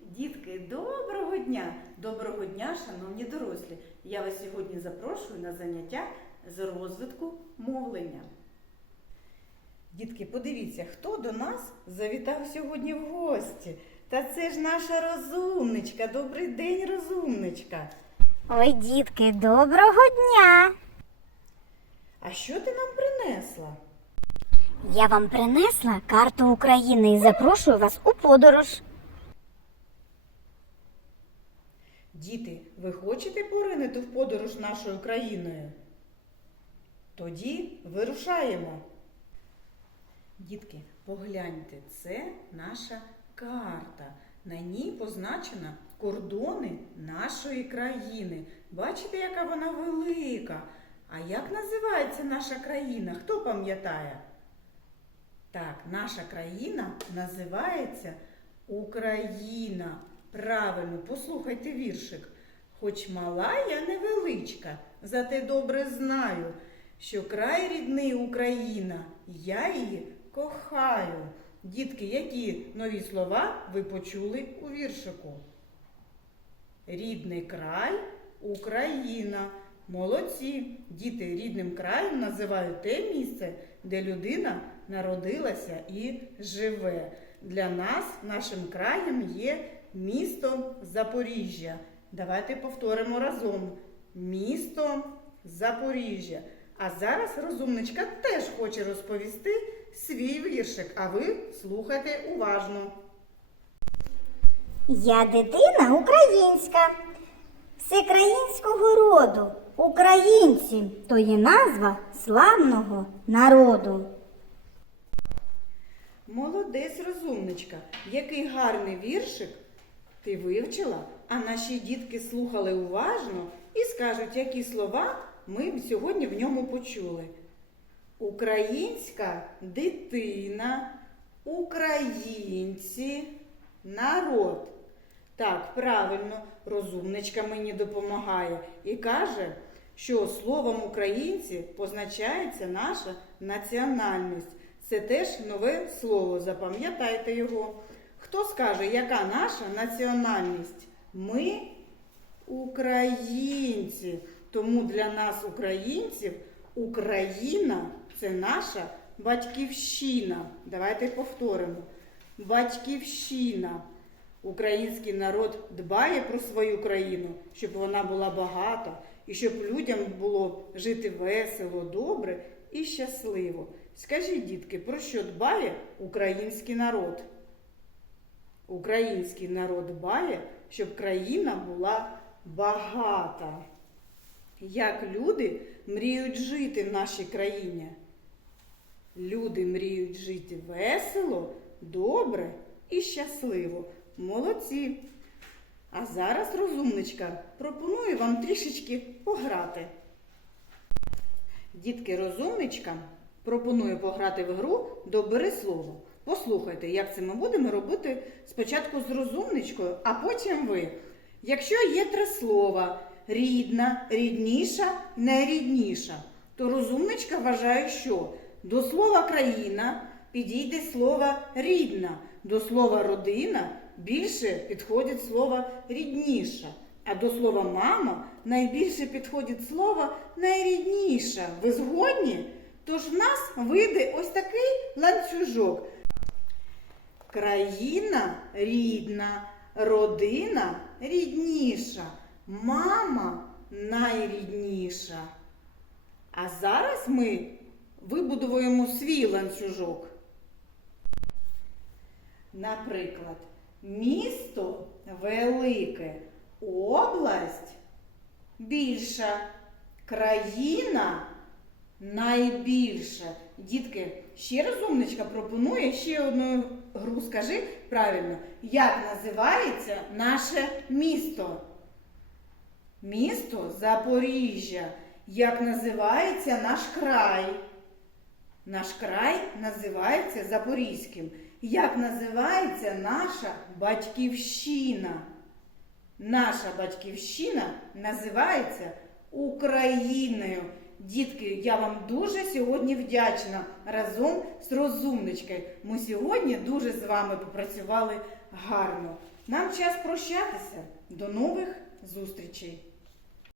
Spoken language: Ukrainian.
Дітки, доброго дня! Доброго дня, шановні дорослі! Я вас сьогодні запрошую на заняття з розвитку мовлення. Дітки, подивіться, хто до нас завітав сьогодні в гості. Та це ж наша розумничка. Добрий день, розумничка. Ой, дітки, доброго дня! А що ти нам принесла? Я вам принесла карту України і запрошую вас у подорож. Діти, ви хочете поринути в подорож нашою країною? Тоді вирушаємо. Дітки, погляньте, це наша карта. На ній позначено кордони нашої країни. Бачите, яка вона велика? А як називається наша країна? Хто пам'ятає? Так, наша країна називається Україна. Правильно, послухайте віршик. Хоч мала я невеличка, зате добре знаю, що край рідний Україна, я її кохаю. Дітки, які нові слова ви почули у віршику? Рідний край Україна. Молодці. Діти рідним краєм називають те місце, де людина народилася і живе. Для нас нашим краєм є місто Запоріжжя. Давайте повторимо разом. Місто Запоріжжя. А зараз розумничка теж хоче розповісти свій віршик, а ви слухайте уважно. Я дитина українська, всекраїнського роду. Українці то є назва славного народу. Молодець, розумничка, який гарний віршик ти вивчила, а наші дітки слухали уважно і скажуть, які слова ми сьогодні в ньому почули. Українська дитина, українці, народ. Так, правильно, розумничка мені допомагає і каже, що словом українці позначається наша національність. Це теж нове слово, запам'ятайте його. Хто скаже, яка наша національність? Ми українці. Тому для нас, українців, Україна це наша батьківщина. Давайте повторимо. Батьківщина. Український народ дбає про свою країну, щоб вона була багата і щоб людям було жити весело, добре і щасливо. Скажіть, дітки, про що дбає український народ? Український народ дбає, щоб країна була багата. Як люди мріють жити в нашій країні? Люди мріють жити весело, добре і щасливо. Молодці. А зараз, розумничка, пропоную вам трішечки пограти. Дітки, розумничка пропоную пограти в гру Добери слово. Послухайте, як це ми будемо робити спочатку з розумничкою, а потім ви. Якщо є три слова рідна, рідніша, найрідніша, то розумничка вважає, що до слова країна підійде слово рідна, до слова родина більше підходить слово рідніша. А до слова мама найбільше підходить слово найрідніша. Ви згодні? Тож в нас вийде ось такий ланцюжок. Країна рідна, родина рідніша, мама найрідніша. А зараз ми вибудуємо свій ланцюжок. Наприклад, місто велике, область більша, країна найбільша. Дітки, ще розумничка пропонує ще одну гру. Скажи правильно, як називається наше місто? Місто Запоріжжя. Як називається наш край? Наш край називається Запорізьким. Як називається наша батьківщина? Наша батьківщина називається Україною. Дітки, я вам дуже сьогодні вдячна разом з розумничкою. Ми сьогодні дуже з вами попрацювали гарно. Нам час прощатися. До нових зустрічей!